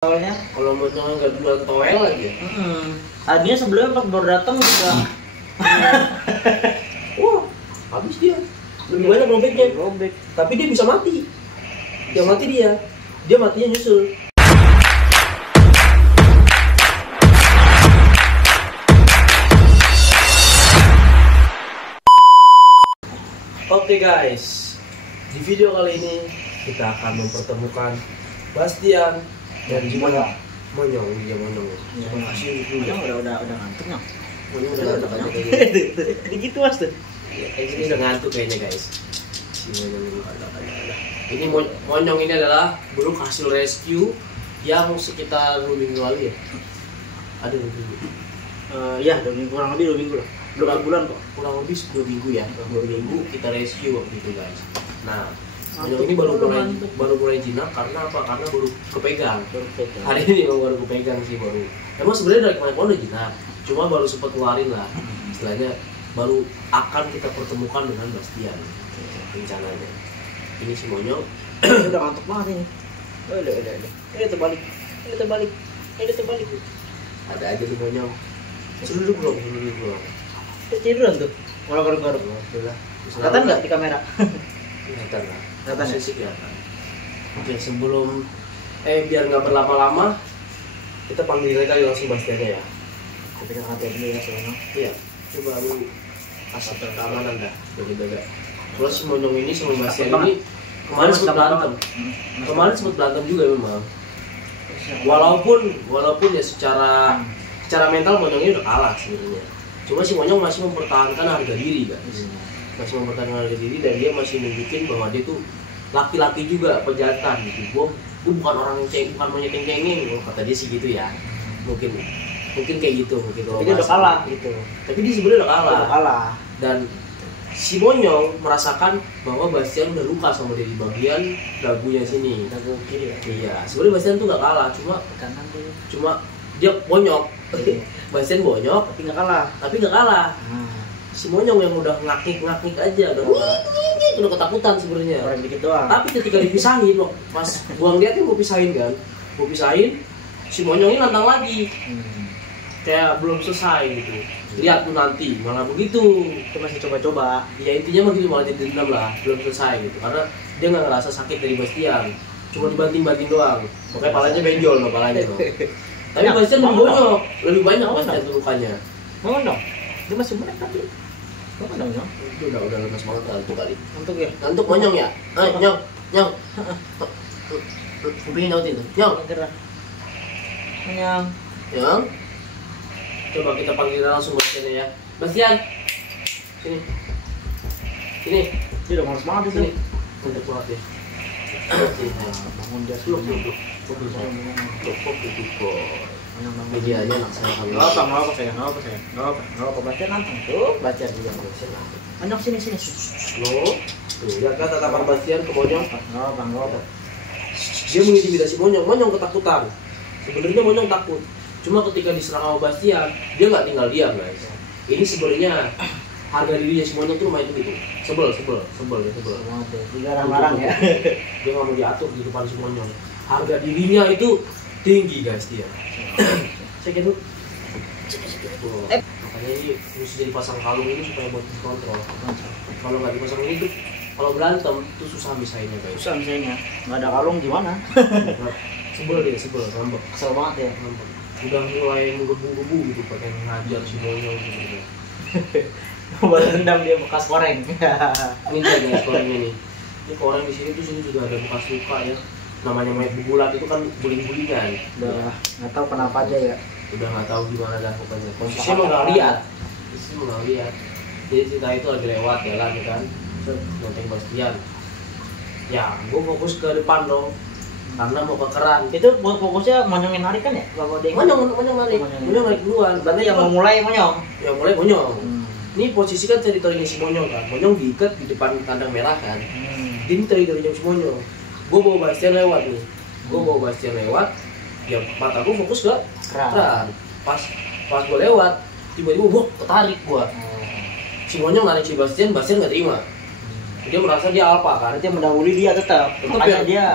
Soalnya kalau monyong nggak duluan toel aja. Tadinya sebelumnya pas baru datang juga. Wah, habis dia. Lebih banyak robeknya. Robek. Tapi dia bisa mati. Yang mati dia. Dia matinya nyusul. Oke guys, di video kali ini kita akan mempertemukan Bastian dan juga Monyong. Dia Monyong. Kasih dulu ya. Udah ngantuk nggak? Monyong udah ngantuk. Gitu mas tuh. Ini udah ngantuk kayaknya guys. Si Monyong ini ini Monyong ini adalah burung hasil rescue yang sekitar 2 minggu lalu ya. Ada 2 minggu. Iya, 2 minggu, kurang lebih 2 minggu lah. 2 bulan kok. Kurang lebih 2 minggu ya. 2 minggu kita rescue waktu itu guys. Nah, Monyong ini baru mulai jinak karena apa? Karena baru kepegang. Hari ini baru kepegang sih baru. Emang sebenarnya dari kemarin udah jinak, cuma baru sempat keluarin lah. Istilahnya baru akan kita pertemukan dengan Bastian rencananya. Ini si Monyong Udah ngantuk banget ini. Udah. Ini terbalik. ada aja si Monyong. Seluruh belum. Tiduran tuh. Kalau garuk-garuk. Alhamdulillah. Kelihatan nggak di kamera? Kelihatan lah. Kelihatan ya? Sih kelihatan. Oke, sebelum biar nggak berlama-lama, kita panggil kali langsung Bastiannya ya. Kita kan hati dulu ya sebenarnya. Iya, coba lu asap keamanan dah, jaga-jaga. Kalau si Monyong ini sama Bastian ini kemarin sempat berantem. Kemarin sempat berantem juga memang. Walaupun ya secara mental Monyong ini udah kalah sebenarnya. Cuma si Monyong masih mempertahankan harga diri guys. Masih mempertahankan harga diri dan dia masih nunjukin bahwa dia tuh laki-laki juga pejantan gitu. Gua bukan orang yang bukan monyet yang cengeng, kata dia sih gitu ya. Mungkin kayak gitu mungkin kalau dia udah kalah gitu. Tapi dia sebenarnya udah kalah. Dan si Monyong merasakan bahwa Bastian udah luka sama dia di bagian dagunya sini. Dagu kiri ya. Iya, sebenarnya Bastian tuh nggak kalah, kanan tuh. Cuma dia bonyok. Bastian bonyok, Tapi nggak kalah. Si Monyong yang udah ngakik aja, udah ketakutan sebenarnya. Orang dikit doang. Tapi ketika dipisahin, pas gua ngeliatnya mau pisahin, si Monyong ini nantang lagi. Kayak belum selesai gitu. Lihat tuh nanti, malah begitu. Itu masih coba-coba. Ya intinya mah gitu, malah dendam lah, belum selesai gitu. Karena dia nggak ngerasa sakit dari Bastian, cuma dibanting doang. Pokoknya palanya benjol loh palanya tuh. Tapi Bastian lebih banyak Bastian tuh lukanya. Mau dong? Dia masih muda tadi. Mau dong? Itu udah lemas banget ngantuk kali. Ngantuk ya? Ngantuk Monyong ya? Nyong. Kupingin nautin tuh. Nyong. Gerak. Monyong. Nyong. Coba kita panggil langsung Bastian ya. Bastian. Sini. Dia udah males banget di sini. Ngantuk banget ya. Bangun dia Duduk. Medianya anak saya kali. Nggak apa sayang. Nggak apa. Baca nantang tuh. Baca dia. Monyong sini. Lo. Tuh, lihat kan tatapan Bastian ke Monyong. Nggak apa. Dia mengintimidasi Monyong. Monyong ketakutan. Sebenarnya Monyong takut. Cuma ketika diserang sama Bastian, dia nggak tinggal diam guys. Ini sebenarnya harga dirinya si Monyong tuh lumayan gitu. Sebel. Dilarang-larang ya. Dia nggak mau diatur di depan si Monyong. Harga dirinya itu tinggi guys dia. Cek itu. Makanya ini mesti jadi pasang kalung ini supaya buat dikontrol. Kalau nggak dipasang ini tuh kalau berantem tuh susah misainnya guys. Susah misalnya. Nggak ada kalung gimana? Sebel, ngambek. Kesel banget ya. Ngambek. Udah mulai menggebu-gebu gitu pengen ngajar si Monyong gitu. Buat rendam dia bekas koreng. Ini guys korengnya nih. Ini koreng di sini juga ada bekas luka ya. Namanya mayat bulat itu kan guling-gulingan. Udah nggak tahu kenapa aja ya. Udah nggak tahu gimana dah pokoknya. Posisinya mau nggak lihat. Jadi cerita itu lagi lewat jalan ya kan. Nonton Bastian. Ya, gue fokus ke depan dong. Karena mau ke keran. Itu fokusnya Monyongin narik kan ya? Monyong narik duluan. Berarti yang mau mulai Monyong. Yang mulai Monyong. Ini posisi kan teritorinya si Monyong kan. Monyong diikat di depan kandang merah kan. Ini teritorinya si Monyong. Gue bawa Bastian lewat nih. Ya mata gue fokus ke keran. Pas gue lewat, tiba-tiba ketarik gue. Si Monyong narik si Bastian nggak terima. Dia merasa dia alpha kan. Berarti mendahului dia tetap. Makanya ya. dia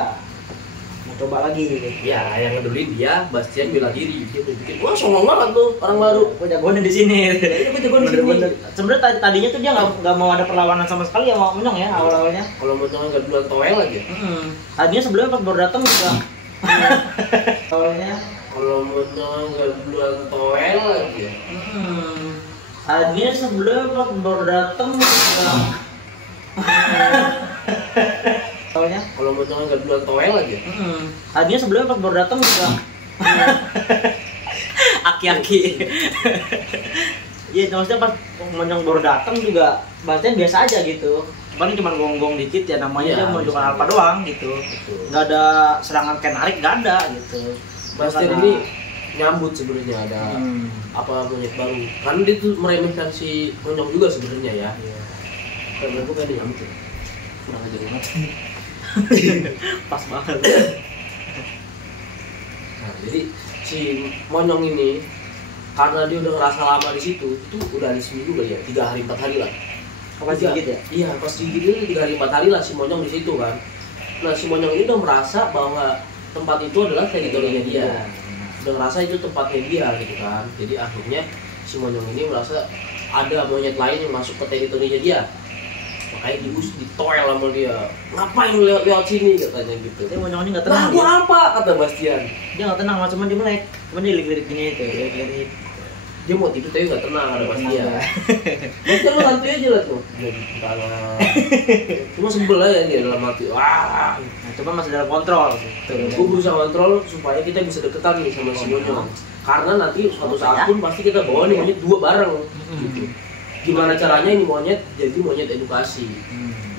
mau coba lagi gitu. Ya, yang ngedulin dia, Bastian bela diri. Dia bikin, wah songong banget tuh orang baru. Gue jagoan di sini. Gue jagoan di sini. Bener-bener. Sebenarnya tadinya tuh dia nggak mau ada perlawanan sama sekali ya sama Monyong ya awal-awalnya. Kalau Monyong nggak duluan toel aja. Tadinya sebelumnya pas baru datang juga. Awalnya. Kalau Monyong nggak duluan toel aja. Tadinya sebelumnya pas baru datang juga. Awalnya. Kalau Monyong nggak duluan toel aja. Tadinya sebelumnya pas baru datang juga. Aki-aki. Iya, maksudnya pas Monyong baru datang juga Bastian biasa aja gitu. Paling cuma gonggong dikit ya namanya, dia menunjukkan alpha doang gitu. Nggak ada serangan kenarik, nggak ada gitu. Bastian ini nyambut sebenarnya ada apa monyet baru. Karena dia tuh meremehkan si Monyong juga sebenarnya ya. Karena gue kayak nyambut ya. Kurang ajar banget. Pas banget. Nah, jadi si Monyong ini karena dia udah ngerasa lama di situ, itu udah ada seminggu kali ya, 3 hari 4 hari lah. Apa sedikit ya? Iya, pas digigit ini 3 hari 4 hari lah si Monyong di situ kan. Nah, si Monyong ini udah merasa bahwa tempat itu adalah teritorinya dia. Udah ngerasa itu tempatnya dia gitu kan. Jadi akhirnya si Monyong ini merasa ada monyet lain yang masuk ke teritorinya dia. Makanya ditoel sama dia. Ngapain lu lewat sini katanya gitu. Tapi Monyong ini nggak tenang. Nah, gua apa kata Bastian. Dia nggak tenang, cuma dia melek. Cuma dia lirik-lirik gini itu, lirik-lirik. Dia mau tidur tapi nggak tenang ada Bastian. Bastian lu santuy aja lah tuh. Jadi tangan. Cuma sebel aja dia dalam hati. Wah. Nah, cuma masih dalam kontrol. Gitu. Gue berusaha kontrol supaya kita bisa deketan nih sama si Monyong. Karena nanti suatu saat pun pasti kita bawa nih monyet 2 bareng. Gitu. Gimana caranya ini monyet jadi monyet edukasi.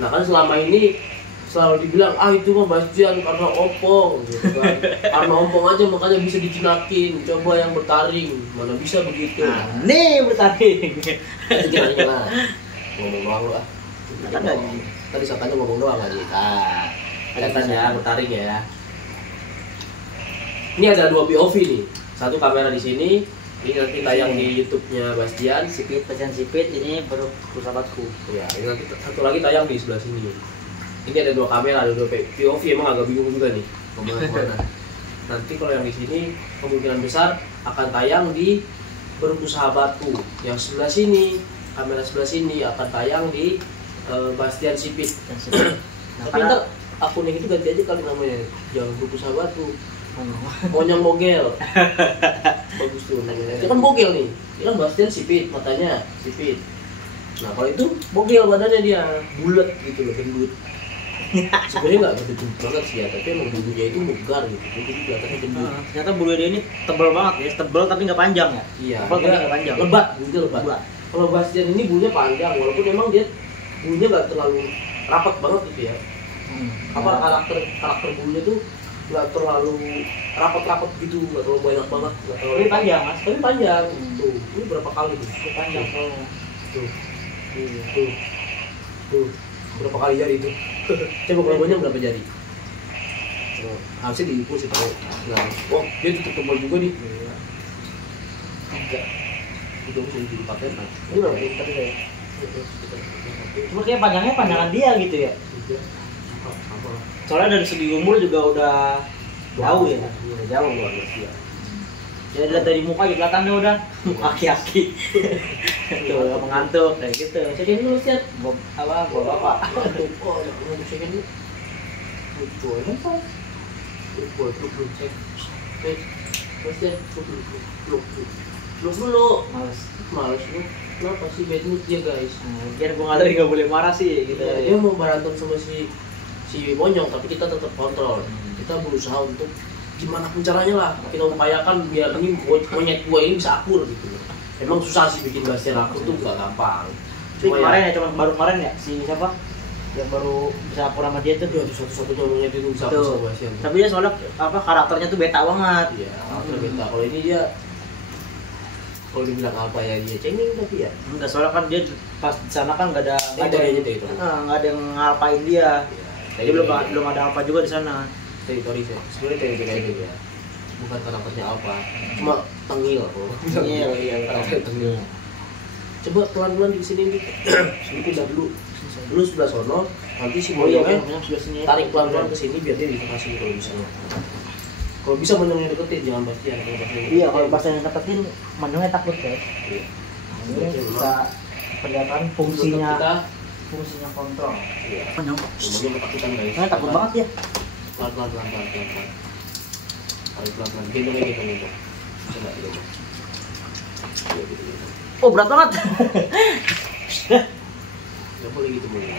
Nah kan selama ini selalu dibilang itu mah Bastian karena ompong gitu kan. Karena ompong aja makanya bisa dijinakin, coba yang bertaring, mana bisa begitu. Nah, nih bertaring. Jangan lah. Ngomong doang lu ah. Kata enggak gini. Tadi katanya ngomong doang aja. Katanya bertaring ya. Ini ada 2 POV nih. Satu kamera di sini, ini nanti tayang di YouTube-nya Bastian. Bastian Sipit ini baru sahabatku. Ya, ini nanti satu lagi tayang di sebelah sini. Ini ada 2 kamera, ada 2 POV, emang agak bingung juga nih kemana. Nanti kalau yang di sini kemungkinan besar akan tayang di Beruku Sahabatku. Yang sebelah sini, kamera sebelah sini akan tayang di Bastian Sipit. Nah, tapi ntar akunnya itu ganti aja kali namanya, jangan Beruku Sahabatku. Monyong Bogel. Bagus tuh namanya. Itu kan Bogel nih. Ini kan Bastian Sipit, matanya Sipit. Nah kalau itu Bogel badannya dia bulat gitu loh, gendut. Sebenarnya nggak gendut banget sih ya, tapi emang bulunya itu mugar gitu. Jadi kelihatannya gendut. Ternyata bulu dia ini tebal banget ya, tebal tapi nggak panjang ya. Iya. Tebal tapi nggak panjang. Lebat, bulunya lebat. Kalau Bastian ini bulunya panjang, walaupun emang dia bulunya nggak terlalu rapat banget gitu ya. Apa karakter bulunya tuh nggak terlalu rapat gitu, nggak terlalu banyak banget, nggak terlalu. Tapi panjang mas. Tapi panjang. Tuh, ini berapa kali tuh? Panjang. Tuh. Tuh. Berapa kali jari itu? Coba kalau banyak berapa jari? Harusnya diukur sih tahu. Nah, wah dia tutup tebal juga nih. Enggak. Itu bisa dipakai kan? Ini berapa? Tadi kayak. Cuma kayak panjangan dia gitu ya. Soalnya dari segi umur juga udah jauh ya. Iya, jauh luar biasa. Ya. Jadi lihat dari muka juga kelihatan udah aki-aki. Tuh mengantuk kayak gitu. Jadi ini lu lihat bapak. Oh, jangan cek ini. Boy, apa? Boy, lu cek. Terus ya, lu dulu. Males lu. Kenapa sih bad mood dia guys? Biar gua nggak boleh marah sih gitu. Dia mau berantem sama si Monyong, tapi kita tetap kontrol. Kita berusaha untuk gimana pun caranya lah kita upayakan biar ini monyet gua ini bisa akur gitu. Emang susah sih bikin Bastian akur tuh gak gampang. Cuma kemarin ya, baru kemarin ya si siapa yang baru bisa akur sama dia tuh. Dia satu-satunya monyet itu bisa akur sama Bastian. Tapi dia soalnya apa karakternya tuh beta banget. Iya, karakter beta. Kalau ini dia kalau dibilang apa ya dia cengeng tapi ya. Enggak, soalnya kan dia pas di sana kan nggak ada nggak ada yang ngapain dia. Jadi belum ada apa juga di sana. Teritori sih, sebenarnya teritori aja ya, bukan karakternya apa, cuma tengil kok. Iya, karakter tengil. Coba pelan-pelan di sini nih, sedikit dah dulu sebelah sono, Nanti si Oh iya, monyongnya sebelah sini. tarik pelan-pelan ke sini biar dia bisa kasih kalau bisa. Kalau bisa monyongnya deketin, jangan Bastian. Iya, kalau pas yang deketin monyongnya takut guys. Iya. Ini kita perlihatkan fungsinya kita kontrol. iya. Monyong. Monyong ketakutan guys. Nah, takut banget ya. Pelan-pelan. Tarik pelan-pelan. Gendong. Coba gitu. Iya gitu. Oh, berat banget. Gak boleh gitu monyong.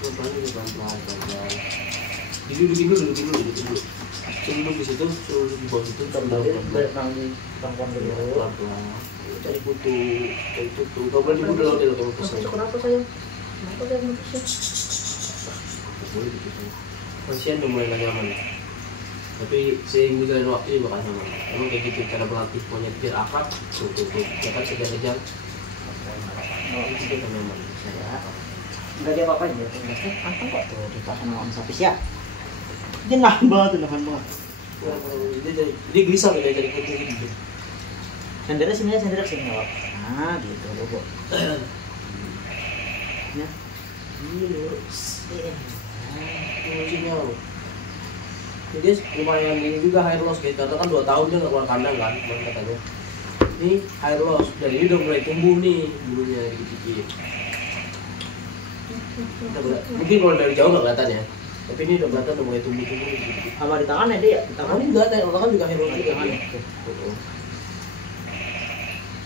Pelan-pelan. Dudukin dulu. Suruh di situ, suruh di bawah situ, Pelan-pelan dulu. pelan-pelan. Cari kutu, gak boleh dibunuh loh dia kalau kesel. Kenapa sayang? Kenapa sayang mutusnya? Gak boleh gitu. Kasihan udah mulai gak nyaman. Tapi seiring berjalan waktu dia bakal nyaman. Emang kayak gitu cara melatih monyet biar akrab. Tuh. Jangan kejar-kejar. Oh, itu dia kan nyaman. Enggak dia apa-apain ya, anteng kok tuh dipasang sama Om Sapis ya. Dia nahan banget. Dia gelisah dia cari kutu gitu. Sendernya sini nggak. Nah gitu loh. Ya. Ini lurus. Fungsinya dia lumayan ini juga hair loss gitu, karena kan 2 tahun dia nggak keluar kandang kan, kemarin katanya. Ini hair loss, dan ini udah mulai tumbuh nih bulunya dikit-dikit. Mungkin kalau dari jauh nggak kelihatan ya, tapi ini udah kelihatan udah mulai tumbuh dikit-dikit. Sama di tangannya dia ya? Di Tangan ini enggak ada, tangan juga hair loss juga.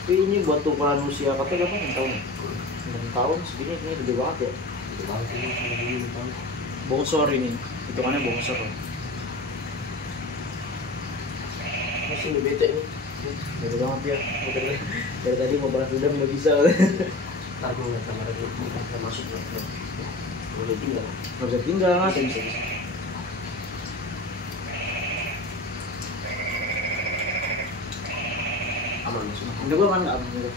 Tapi ini buat ukuran usia katanya berapa? 6 tahun. 6 tahun segini ini gede banget ya. Gede banget ini sama dulu 6 tahun. Bongsor ini, hitungannya bongsor. Masih udah bete nih. Gede banget ya. Dari tadi mau balas dendam nggak bisa. Ntar gue ngeliat kamar dulu, kita masuk ya. Boleh tinggal. Nggak bisa tinggal mas. Bisa. Aman masuk. Udah gua kan nggak aman juga.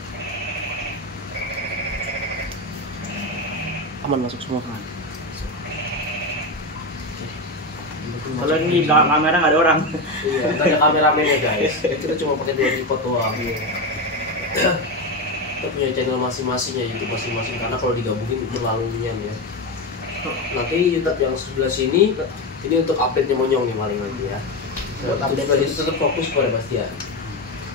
Aman masuk semua kan. Kalau ini di belakang kamera nggak ada orang. Iya, kita ada kameramennya guys. Kita cuma pakai 2 tripod doang. Kita punya channel masing-masing ya, YouTube masing-masing, karena kalau digabungin itu terlalu nyan ya. Nanti YouTube yang sebelah sini ini untuk update-nya Monyong nih paling nanti ya. Buat update itu tetap fokus pada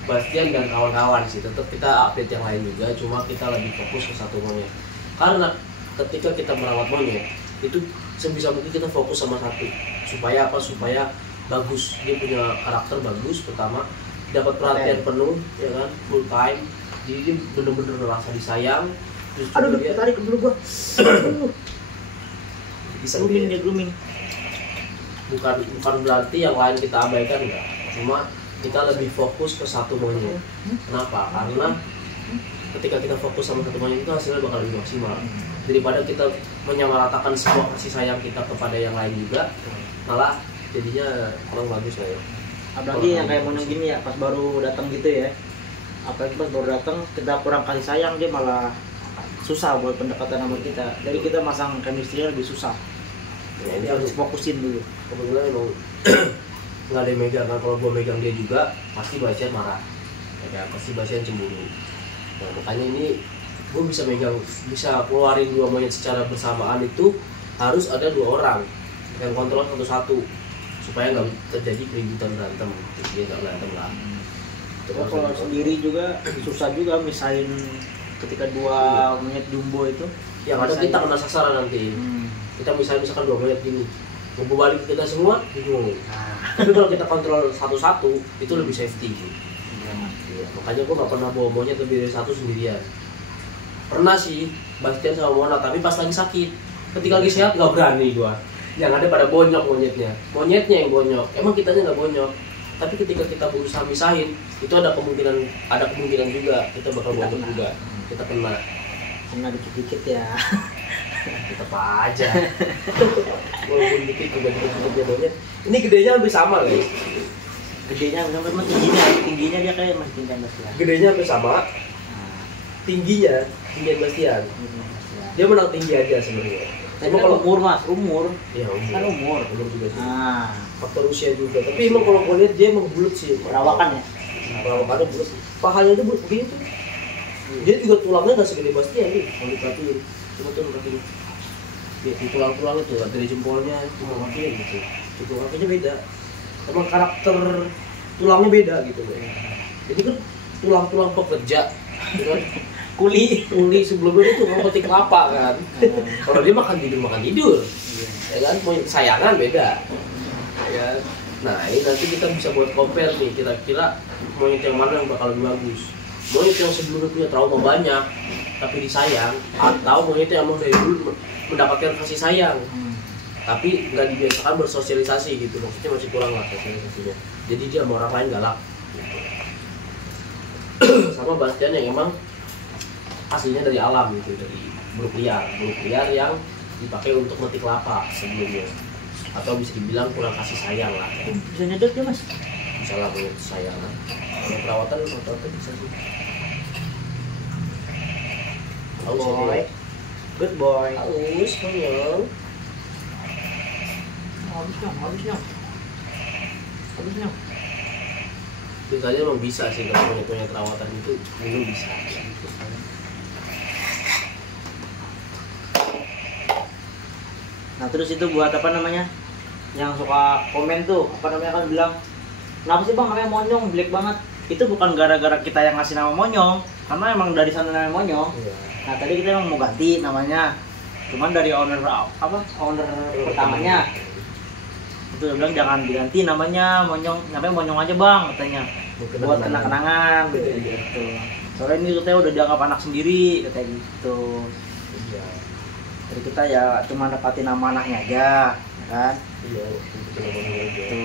Bastian dan kawan-kawan sih. Tetap kita update yang lain juga, cuma kita lebih fokus ke satu monyet. Karena ketika kita merawat monyet itu sebisa mungkin kita fokus sama satu. Supaya apa? Supaya bagus. Dia punya karakter bagus pertama, dapat perhatian penuh ya kan, full time. Jadi dia bener-bener merasa disayang. Terus Aduh, dia tarik dulu gua. bisa grooming. bukan berarti yang lain kita abaikan enggak. Cuma kita lebih fokus ke satu monyet. Kenapa? Karena ketika kita fokus sama satu monyet itu hasilnya bakal lebih maksimal. Daripada kita menyamaratakan semua kasih sayang kita kepada yang lain juga, malah jadinya kurang bagus lah ya. Apalagi yang kayak Monyong gini ya, pas baru datang gitu ya. Apalagi pas baru datang kita kurang kasih sayang, dia malah susah buat pendekatan sama kita. Jadi kita masang chemistry-nya lebih susah. Ya, ini harus fokusin dulu. Kebetulan emang nggak ada yang megang kan, kalau gua megang dia juga pasti Bastian marah. Ya, pasti Bastian cemburu. Nah, makanya ini gue bisa keluarin 2 monyet secara bersamaan itu harus ada 2 orang yang kontrol satu-satu supaya nggak terjadi keributan berantem. Dia nggak berantem lah. Kalau sendiri juga susah juga misahin ketika 2 monyet jumbo itu. Yang ada kita kena sasaran nanti. Kita misalkan 2 monyet gini, mau balik ke kita semua, bingung. Tapi kalau kita kontrol satu-satu itu lebih safety. Ya, makanya gue nggak pernah bawa monyet lebih dari 1 sendirian. Pernah sih Bastian sama Mona, tapi pas lagi sakit. Ketika lagi sehat nggak berani gua. Yang ada pada bonyok monyetnya yang bonyok. Emang kitanya nggak bonyok, tapi ketika kita berusaha misahin itu ada kemungkinan juga kita bakal bonyok juga. Kita kena dikit-dikit ya. Tetap aja. Walaupun dikit juga dia monyet. Ini gedenya hampir sama guys. Gedenya memang tingginya dia kayak masih tinggi Bastian. Gedenya hampir sama. Tingginya Bastian. Dia menang tinggi aja sebenarnya. Tapi kalau umur. Ya umur juga sih. Faktor usia juga. Tapi emang kalau kau lihat dia emang bulat sih. Perawakan ya. Perawakannya bulat. Pahanya itu bulat begini tuh. Dia juga tulangnya nggak segede Bastian nih. Kalau diperhatiin. Coba tuh perhatiin. di tulang-tulang itu dari jempolnya tulang kakinya gitu, tulang kakinya beda, emang karakter tulangnya beda gitu loh. Jadi kan tulang-tulang pekerja, gitu kan? kuli sebelumnya itu tukang petik kelapa kan. Kalau dia makan tidur, ya kan, sayangan beda, ya. Nah ini nanti kita bisa buat compare nih, kira-kira monyet yang mana yang bakal lebih bagus. Monyet yang sebelumnya punya trauma banyak tapi disayang, atau monyet yang emang dari dulu mendapatkan kasih sayang tapi nggak dibiasakan bersosialisasi gitu, maksudnya masih kurang lah sosialisasinya, jadi dia sama orang lain galak gitu. Sama Bastian yang emang aslinya dari alam gitu, dari burung liar yang dipakai untuk metik kelapa sebelumnya, atau bisa dibilang kurang kasih sayang lah. Bisa nyedot ya mas? Bisa lah menurut sayang lah. Kalau perawatan bisa sih. Boy, good boy. Aus monyong. Habisnya. Biasanya emang bisa sih kalau punya perawatan itu minum bisa. Nah terus itu buat apa namanya? Yang suka komen tuh, apa namanya kan bilang, kenapa sih bang namanya monyong, jelek banget. Itu bukan gara-gara kita yang ngasih nama monyong, karena emang dari sana namanya monyong. Iya. Nah tadi kita emang mau ganti namanya, cuman dari owner pertamanya itu dia bilang jangan diganti namanya monyong aja bang katanya, buat kenang-kenangan gitu. Soalnya ini katanya udah dianggap anak sendiri katanya gitu. Iya. Jadi kita ya cuma dapatin nama anaknya aja, kan? Iya, gitu.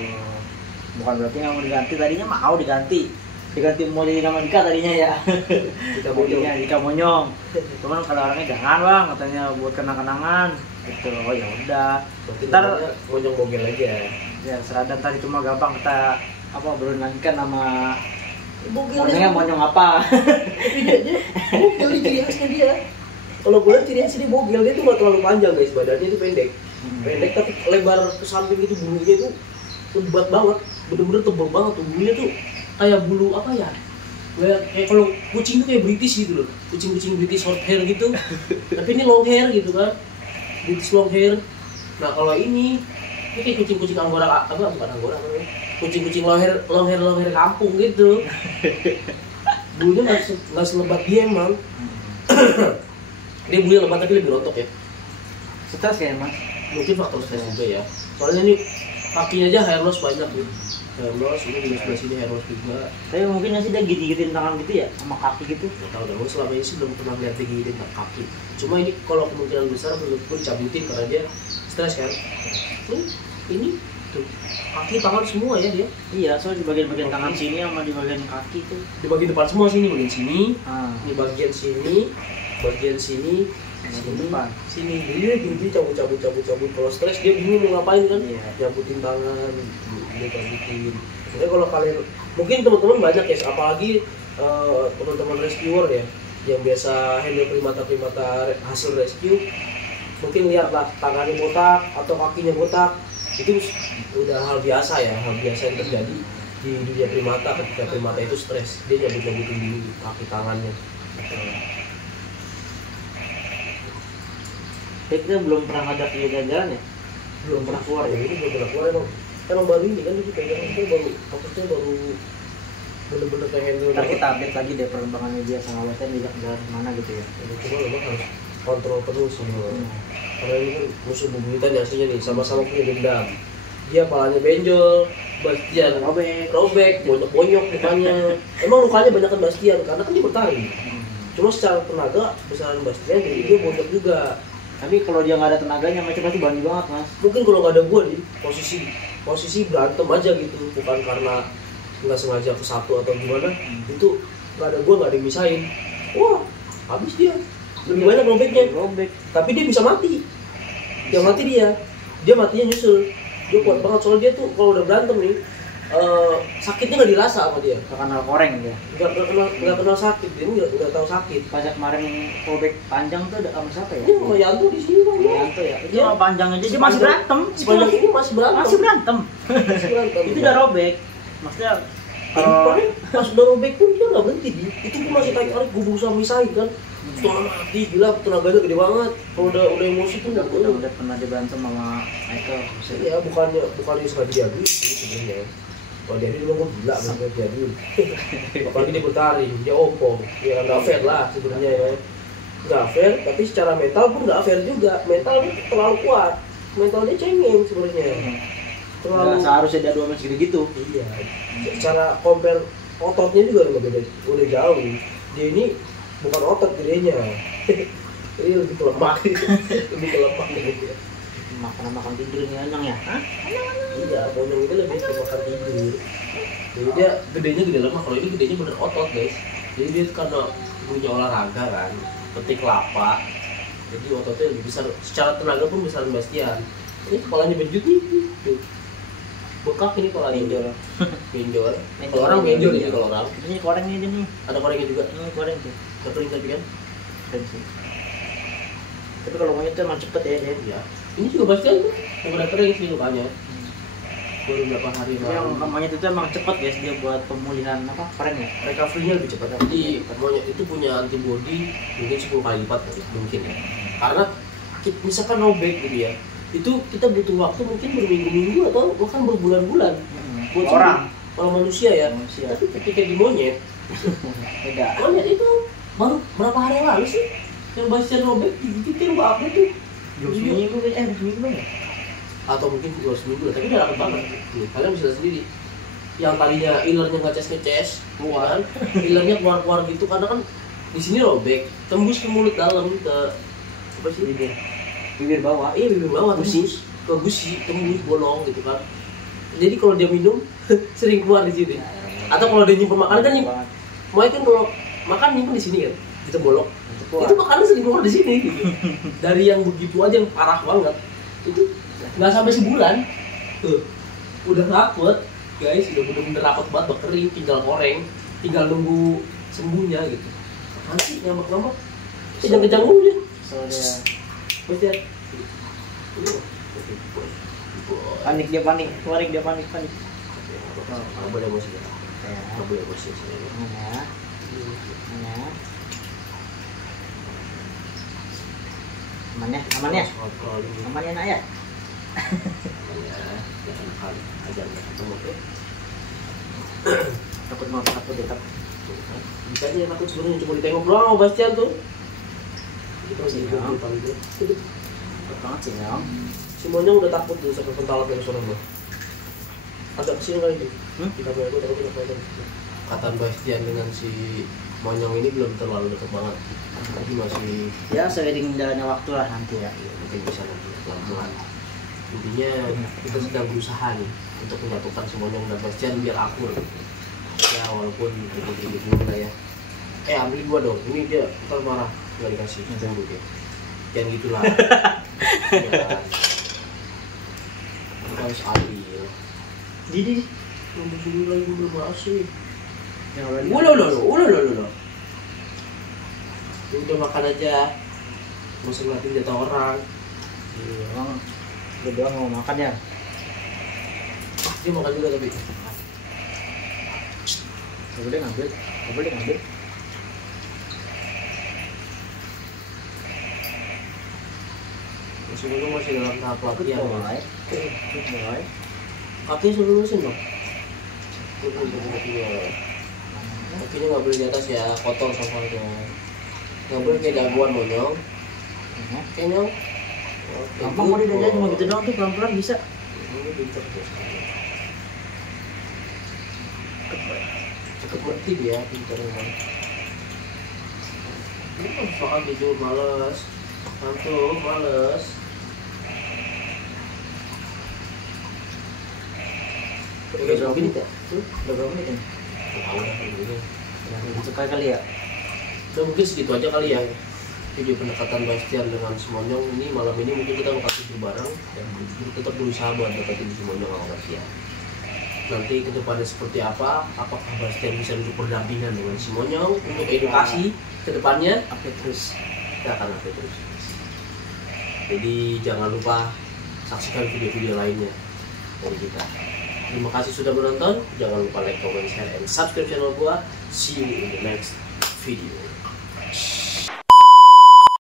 Bukan berarti nggak mau diganti, tadinya mau diganti mau jadi nama Dika tadinya ya. Dika Monyong. Cuman kalau orangnya jangan bang, katanya buat kenang-kenangan. Gitu. Oh ya udah. Ntar Monyong bogel aja. Ya seradan tadi cuma gampang kita berunangkan nama Monyongnya Monyong apa? Bogel di ciri khasnya dia. Kalau gue lihat ciri khasnya dia bogel, dia tuh nggak terlalu panjang guys, badannya itu pendek tapi lebar ke samping itu, bulunya itu lebat banget, bener-bener tebal banget tuh bulunya tuh, kayak bulu apa ya? Kayak kalau kucing tuh kayak British gitu loh, kucing British short hair gitu, tapi ini long hair gitu kan, British long hair. Nah kalau ini kayak kucing anggora bukan anggora namanya, kucing long hair kampung gitu. Bulunya nggak selebat dia emang. Dia bulunya lebat tapi lebih rontok ya. Stres ya mas? Mungkin faktor stres juga ya. Soalnya ini kakinya aja hair loss banyak nih. Hair loss, ini di sebelah sini hair loss juga. Tapi mungkin nggak sih dia gigit-gigitin tangan gitu ya, sama kaki gitu? Nggak tahu dah, selama ini sih belum pernah lihat dia gigitin kaki. Cuma ini kalau kemungkinan besar menurutku dicabutin karena dia stres kan. Ini tuh kaki tangan semua ya dia. Iya, soalnya di bagian tangan sini sama di bagian kaki tuh. Di bagian depan semua sini, bagian sini, di bagian sini, depan sini. Dia gini cabut. Kalau stres dia bingung mau ngapain kan? Iya. Nyabutin tangan, dia cabutin. Jadi kalau kalian mungkin teman-teman banyak ya, apalagi teman-teman rescuer ya, yang biasa handle primata hasil rescue, mungkin lihatlah tangannya botak atau kakinya botak. Itu udah hal biasa ya, hal biasa yang terjadi di dunia primata. Ketika primata itu stres, dia nyabut-nyabutin dulu kaki tangannya. Kita belum pernah ngajak dia jalan-jalan ya? Belum pernah keluar ya? Ini belum pernah keluar emang baru ini kan, itu pegang itu baru bener-bener kayak handle. Ntar kita update lagi deh perkembangannya dia sama Bastian diajak jalan kemana gitu ya. Cuma memang harus kontrol terus semua. Karena ini kan musuh bubuyutan yang aslinya nih, sama-sama punya dendam. Dia palanya benjol, Bastian robek, bonyok mukanya. Emang lukanya banyak kan Bastian, karena kan dia bertaring. Cuma secara tenaga besaran Bastian, jadi dia bonyok juga. Tapi kalau dia nggak ada tenaganya macam pasti berani banget mas. Mungkin kalau nggak ada gua nih posisi berantem aja gitu, bukan karena nggak sengaja ke satu atau gimana. Itu nggak ada gua, nggak ada yang misahin. Wah habis dia, lebih banyak robek. Tapi dia bisa mati. Yang mati dia matinya nyusul. Dia kuat banget soalnya dia tuh kalau udah berantem nih, sakitnya nggak dirasa sama dia. Gak kenal koreng dia. Nggak kenal sakit, dia nggak tahu sakit. Pajak kemarin robek panjang tuh ada sama siapa ya? Ini sama Yanto di sini bang. Yanto ya. Itu sama panjang aja dia masih berantem. Sepanjang ini masih berantem. Itu udah robek. Maksudnya Pas udah robek pun dia nggak berhenti di. Itu pun masih tarik gue berusaha misahin kan. Setelah mati gila tenaganya gede banget. Kalau udah emosi tuh udah pernah diberantem sama Michael. Iya bukannya sengaja diadu sebenarnya. Kalau dia memang gue gila bener diadu. Apalagi dia bertaring, dia opong, ya nggak fair lah sebenarnya ya. Nggak fair, tapi secara mental pun nggak fair juga. Mental terlalu kuat, mentalnya cengeng sebenarnya. Terlalu seharusnya dia 2 match gitu. Iya. Secara compare ototnya juga udah jauh. Dia ini bukan otot gedenya. Ini lebih ke lemak. Lebih ke lemak gitu. Makan tidurnya Anyong ya? Hah? Iya, Monyong itu lebih ke makan tidur. Jadi dia gedenya gede lemak, kalau ini gedenya bener otot guys. Jadi dia karena punya olahraga kan, petik kelapa. Jadi ototnya lebih besar, secara tenaga pun besar Bastian. Ini kepalanya benjut nih, tuh. Bekak ini kepala benjol. Benjol. Kalau orang benjol ya kalau orang. Ini korengnya aja nih. Ada korengnya juga. Ini koreng tuh. Kering tapi kan. Keren sih. Tapi kalau monyet tuh emang cepet ya dia. Iya. Ini juga Bastian tuh, yang udah kering sih lukanya. Baru berapa hari lalu. Yang monyet itu emang cepet guys dia buat pemulihan apa? Koreng ya? Recovery-nya lebih cepat. Jadi monyet itu punya antibody mungkin 10 kali lipat mungkin ya. Karena misalkan robek gitu ya, itu kita butuh waktu mungkin berminggu-minggu atau bahkan berbulan-bulan buat orang kalau manusia ya. Tapi ketika di monyet beda. Monyet itu baru berapa hari lalu sih yang Bastian robek digigitin apa tuh? Seminggu ya? Atau mungkin 2 seminggu, tapi udah rapet banget. Kalian bisa lihat sendiri. Yang tadinya ilernya ngeces keluar, ilernya keluar gitu karena kan di sini robek, tembus ke mulut dalam ke apa sih? Bibir bawah. Iya, bibir bawah tembus ke gusi, tembus bolong gitu kan. Jadi kalau dia minum sering keluar di sini. Atau kalau dia nyimpen makanan kan Monyet kan kalau makan nyimpen di sini kan, kita bolong. Itu makanan sering keluar di sini gitu. Dari yang begitu aja yang parah banget. Itu nggak sampai sebulan tuh udah rapet guys, udah bener-bener rapet banget, udah kering, tinggal goreng, tinggal nunggu sembuhnya gitu. Nanti ngambek-ngambek kejang-kejang mulu dia. Bastian panik dia panik. Nggak boleh emosi ya. Nggak boleh emosi Mana? Amannya nak ya? Jangan kali aja nggak ketemu tuh. Takut tetap. Bisa aja takut sebenarnya cuma ditengok doang sama Bastian tuh. Itu masih Iya. di depan itu. Takut banget sih Nyong. Si Monyong udah takut tuh sampai pentalat dari sana mah. Agak kesini kali itu. Kita punya itu takut apa itu. Kata Bastian dengan si Monyong ini belum terlalu dekat banget. Tapi masih Ya seiring jalannya waktu lah nanti ya. mungkin bisa nanti pelan-pelan. Intinya kita sedang berusaha nih untuk menyatukan si Monyong dan Bastian biar akur. Ya walaupun ribut-ribut dulu lah ya. Ambil gua dong. Ini dia ntar marah nggak dikasih. Tunggu dia. Jangan gitulah. Ya. Kita harus adil. Jadi Nunggu dulu lagi belum masih. yang Udah. Udah makan aja. Nggak usah ngeliatin jatah orang. Iya, emang lu doang mau makan ya? Dia makan juga tapi. Gak boleh ngambil. Masih dalam tahap latihan. Good boy. Kakinya suruh lurusin dong. Kakinya nggak boleh di atas ya, kotor soalnya. Nggak boleh kayak daguan Monyong. Kayaknya. Gampang mau dia cuma gitu doang tuh pelan-pelan bisa. Ini pintar dia sekali. Cepet ngerti dia, pintar memang. Ini kan soal tidur males, ngantuk males. Udah berapa menit ya? Udah berapa menit ya? Tahu dah ini. Suka kali ya? Udah mungkin segitu aja kali ya. Video pendekatan Bastian dengan si Monyong ini malam ini mungkin kita bakal tidur bareng dan tetap berusaha buat deketin si Monyong sama Bastian. Nanti kedepannya seperti apa? Apakah Bastian bisa duduk berdampingan dengan si Monyong untuk edukasi kedepannya? Update terus. Kita akan update terus. Jadi jangan lupa saksikan video-video lainnya dari kita. Terima kasih sudah menonton. Jangan lupa like, comment, share, and subscribe channel gua. See you in the next video.